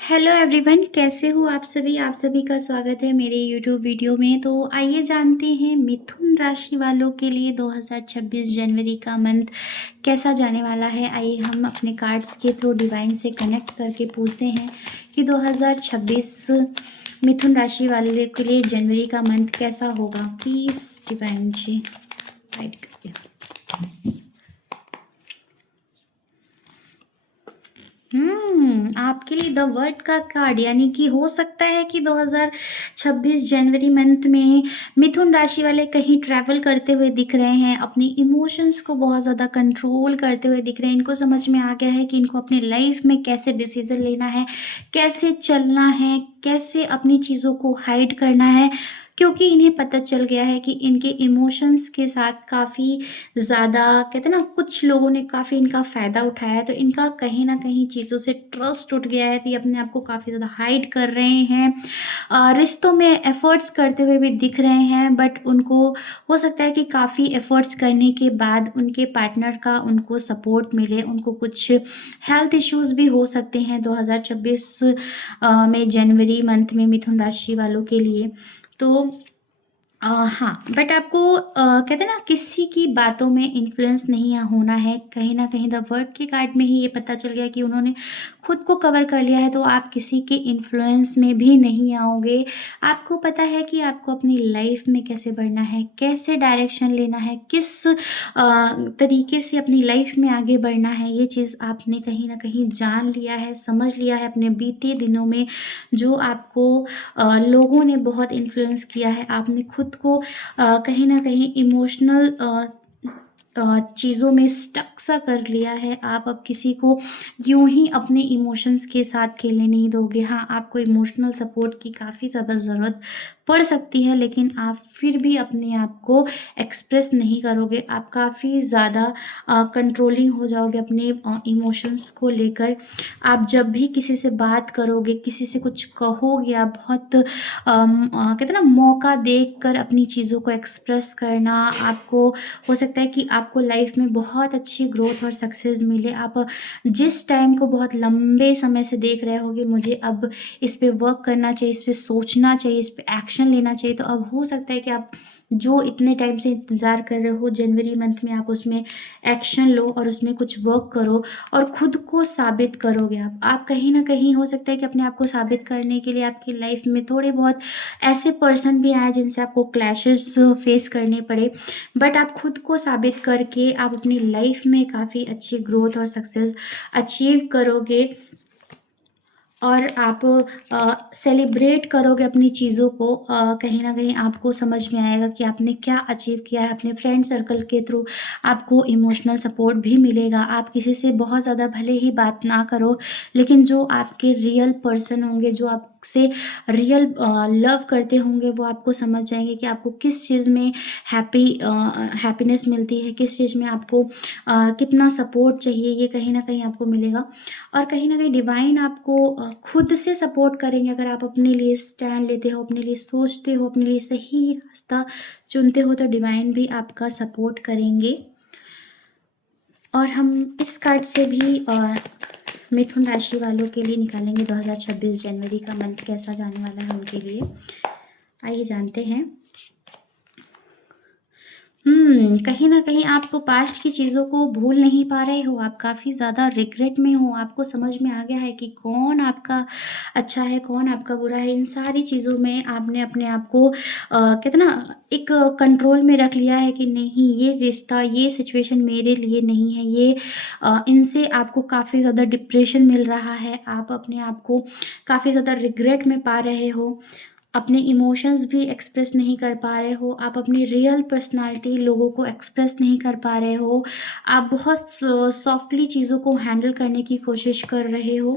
Hello everyone, कैसे हो आप सभी का स्वागत है मेरे यूट्यूब वीडियो में। तो आइए जानते हैं मिथुन राशि वालों के लिए 2026 जनवरी का मंथ कैसा जाने वाला है। आइए हम अपने कार्ड्स के थ्रू डिवाइन से कनेक्ट करके पूछते हैं कि 2026 मिथुन राशि वाले के लिए जनवरी का मंथ कैसा होगा। प्लीज़ डिवाइन जी गाइड करिए। आपके लिए द वर्ड का कार्ड, यानी कि हो सकता है कि 2026 जनवरी मंथ में मिथुन राशि वाले कहीं ट्रैवल करते हुए दिख रहे हैं, अपनी इमोशंस को बहुत ज़्यादा कंट्रोल करते हुए दिख रहे हैं। इनको समझ में आ गया है कि इनको अपनी लाइफ में कैसे डिसीजन लेना है, कैसे चलना है, कैसे अपनी चीज़ों को हाइड करना है, क्योंकि इन्हें पता चल गया है कि इनके इमोशंस के साथ काफ़ी ज़्यादा, कहते हैं ना, कुछ लोगों ने काफ़ी इनका फ़ायदा उठाया है। तो इनका कहीं न कहीं चीज़ों से ट्रस्ट उठ गया है, तो ये अपने आप को काफ़ी ज़्यादा हाइड कर रहे हैं। रिश्तों में एफ़र्ट्स करते हुए भी दिख रहे हैं, बट उनको हो सकता है कि काफ़ी एफ़र्ट्स करने के बाद उनके पार्टनर का उनको सपोर्ट मिले। उनको कुछ हेल्थ इश्यूज़ भी हो सकते हैं 2026 में जनवरी मंथ में मिथुन राशि वालों के लिए। तो हाँ, बट आपको कहते हैं ना, किसी की बातों में इन्फ्लुएंस नहीं होना है। कहीं न कहीं द वर्ड के कार्ड में ही ये पता चल गया कि उन्होंने खुद को कवर कर लिया है, तो आप किसी के इन्फ्लुएंस में भी नहीं आओगे। आपको पता है कि आपको अपनी लाइफ में कैसे बढ़ना है, कैसे डायरेक्शन लेना है, किस तरीके से अपनी लाइफ में आगे बढ़ना है। ये चीज़ आपने कहीं न कहीं जान लिया है, समझ लिया है अपने बीते दिनों में, जो आपको लोगों ने बहुत इन्फ्लुएंस किया है। आपने खुद को कहीं न कहीं इमोशनल चीज़ों में स्टक सा कर लिया है। आप अब किसी को यूँ ही अपने इमोशंस के साथ खेलने नहीं दोगे। हाँ, आपको इमोशनल सपोर्ट की काफ़ी ज़्यादा ज़रूरत पड़ सकती है, लेकिन आप फिर भी अपने आप को एक्सप्रेस नहीं करोगे। आप काफ़ी ज़्यादा कंट्रोलिंग हो जाओगे अपने इमोशंस को लेकर। आप जब भी किसी से बात करोगे, किसी से कुछ कहोगे, आप बहुत कहते हैं ना, मौका देखकर अपनी चीज़ों को एक्सप्रेस करना। आपको हो सकता है कि आपको लाइफ में बहुत अच्छी ग्रोथ और सक्सेस मिले। आप जिस टाइम को बहुत लंबे समय से देख रहे होगे, मुझे अब इस पे वर्क करना चाहिए, इस पे सोचना चाहिए, इस पे एक्शन लेना चाहिए, तो अब हो सकता है कि आप जो इतने टाइम से इंतज़ार कर रहे हो जनवरी मंथ में, आप उसमें एक्शन लो और उसमें कुछ वर्क करो और खुद को साबित करोगे। आप कहीं न कहीं हो सकता है कि अपने आप को साबित करने के लिए आपकी लाइफ में थोड़े बहुत ऐसे पर्सन भी आए जिनसे आपको क्लैशेस फेस करने पड़े, बट आप खुद को साबित करके आप अपनी लाइफ में काफ़ी अच्छी ग्रोथ और सक्सेस अचीव करोगे। और आप सेलिब्रेट करोगे अपनी चीज़ों को। कहीं न कहीं आपको समझ में आएगा कि आपने क्या अचीव किया है। अपने फ्रेंड सर्कल के थ्रू आपको इमोशनल सपोर्ट भी मिलेगा। आप किसी से बहुत ज़्यादा भले ही बात ना करो, लेकिन जो आपके रियल पर्सन होंगे, जो आपसे रियल लव करते होंगे, वो आपको समझ जाएँगे कि आपको किस चीज़ में हैप्पीनेस मिलती है, किस चीज़ में आपको कितना सपोर्ट चाहिए, ये कहीं न कहीं आपको मिलेगा। और कहीं न कहीं डिवाइन आपको खुद से सपोर्ट करेंगे। अगर आप अपने लिए स्टैंड लेते हो, अपने लिए सोचते हो, अपने लिए सही रास्ता चुनते हो, तो डिवाइन भी आपका सपोर्ट करेंगे। और हम इस कार्ड से भी मिथुन राशि वालों के लिए निकालेंगे 2026 जनवरी का मंथ कैसा जाने वाला है उनके लिए। आइए जानते हैं। कहीं न कहीं आप पास्ट की चीज़ों को भूल नहीं पा रहे हो, आप काफ़ी ज़्यादा रिग्रेट में हो। आपको समझ में आ गया है कि कौन आपका अच्छा है, कौन आपका बुरा है। इन सारी चीज़ों में आपने अपने आप को कहते हैं ना, एक कंट्रोल में रख लिया है कि नहीं, ये रिश्ता, ये सिचुएशन मेरे लिए नहीं है। ये इनसे आपको काफ़ी ज़्यादा डिप्रेशन मिल रहा है। आप अपने आप को काफ़ी ज़्यादा रिग्रेट में पा रहे हो। अपने इमोशंस भी एक्सप्रेस नहीं कर पा रहे हो। आप अपनी रियल पर्सनैलिटी लोगों को एक्सप्रेस नहीं कर पा रहे हो। आप बहुत सॉफ्टली चीज़ों को हैंडल करने की कोशिश कर रहे हो।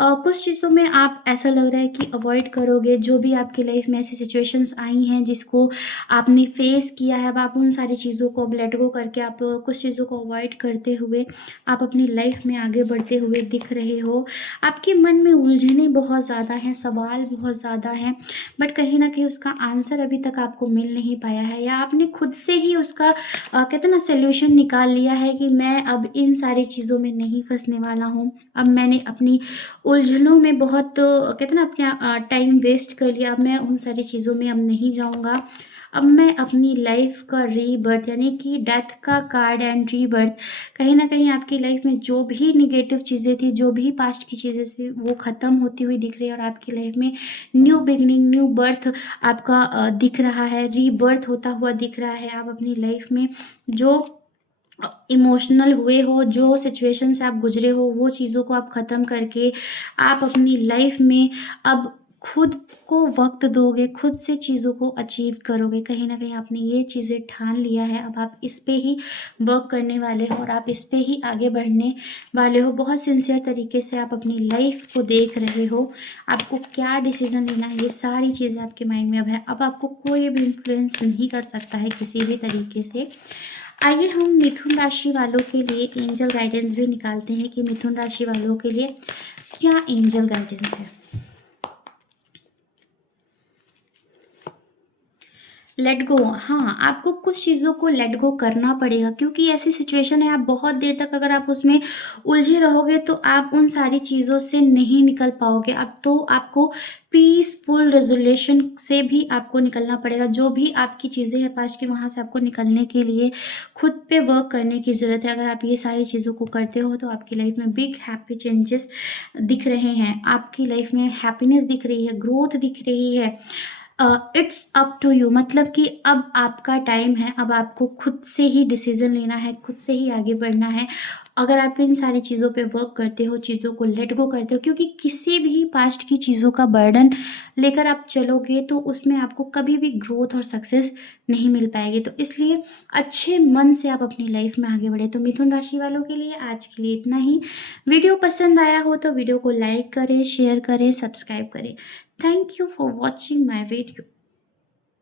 कुछ चीज़ों में आप, ऐसा लग रहा है कि अवॉइड करोगे। जो भी आपकी लाइफ में ऐसी सिचुएशंस आई हैं जिसको आपने फेस किया है, अब आप उन सारी चीज़ों को अब लेट गो करके आप कुछ चीज़ों को अवॉइड करते हुए आप अपनी लाइफ में आगे बढ़ते हुए दिख रहे हो। आपके मन में उलझनें बहुत ज़्यादा हैं, सवाल बहुत ज़्यादा हैं, बट कहीं न कहीं उसका आंसर अभी तक आपको मिल नहीं पाया है, या आपने खुद से ही उसका कहते हैं ना सॉल्यूशन निकाल लिया है कि मैं अब इन सारी चीज़ों में नहीं फँसने वाला हूँ। अब मैंने अपनी उलझनों में बहुत कहते हैं ना अपना टाइम वेस्ट कर लिया, अब मैं उन सारी चीज़ों में अब नहीं जाऊँगा। अब मैं अपनी लाइफ़ का रीबर्थ यानी कि डेथ का कार्ड एंड रीबर्थ, कहीं न कहीं आपकी लाइफ़ में जो भी नेगेटिव चीज़ें थी, जो भी पास्ट की चीज़ें थी, वो ख़त्म होती हुई दिख रही है और आपकी लाइफ़ में न्यू बिगिनिंग, न्यू बर्थ आपका दिख रहा है, रीबर्थ होता हुआ दिख रहा है। आप अपनी लाइफ़ में जो इमोशनल हुए हो, जो सिचुएशन से आप गुज़रे हो, वो चीज़ों को आप ख़त्म करके आप अपनी लाइफ़ में अब खुद को वक़्त दोगे, खुद से चीज़ों को अचीव करोगे। कहीं न कहीं आपने ये चीज़ें ठान लिया है, अब आप इस पे ही वर्क करने वाले हो और आप इस पे ही आगे बढ़ने वाले हो। बहुत सिंसियर तरीके से आप अपनी लाइफ़ को देख रहे हो। आपको क्या डिसीज़न लेना है, ये सारी चीज़ें आपके माइंड में अब है। अब आपको कोई भी इन्फ्लुएंस नहीं कर सकता है किसी भी तरीके से। आइए हम मिथुन राशि वालों के लिए एंजल गाइडेंस भी निकालते हैं कि मिथुन राशि वालों के लिए क्या एंजल गाइडेंस है। लेट गो, हाँ, आपको कुछ चीज़ों को लेट गो करना पड़ेगा क्योंकि ऐसी सिचुएशन है, आप बहुत देर तक अगर आप उसमें उलझे रहोगे तो आप उन सारी चीज़ों से नहीं निकल पाओगे। अब तो आपको पीसफुल रेज़ोल्यूशन से भी आपको निकलना पड़ेगा। जो भी आपकी चीज़ें हैं पास्ट की, वहाँ से आपको निकलने के लिए खुद पे वर्क करने की ज़रूरत है। अगर आप ये सारी चीज़ों को करते हो तो आपकी लाइफ़ में बिग हैप्पी चेंजेस दिख रहे हैं। आपकी लाइफ़ में हैप्पीनेस दिख रही है, ग्रोथ दिख रही है। इट्स अप टू यू, मतलब कि अब आपका टाइम है, अब आपको खुद से ही डिसीज़न लेना है, खुद से ही आगे बढ़ना है। अगर आप इन सारी चीज़ों पे वर्क करते हो, चीज़ों को लेट गो करते हो, क्योंकि किसी भी पास्ट की चीज़ों का बर्डन लेकर आप चलोगे तो उसमें आपको कभी भी ग्रोथ और सक्सेस नहीं मिल पाएगी। तो इसलिए अच्छे मन से आप अपनी लाइफ में आगे बढ़े। तो मिथुन राशि वालों के लिए आज के लिए इतना ही। वीडियो पसंद आया हो तो वीडियो को लाइक करें, शेयर करें, सब्सक्राइब करें। Thank you for watching my video.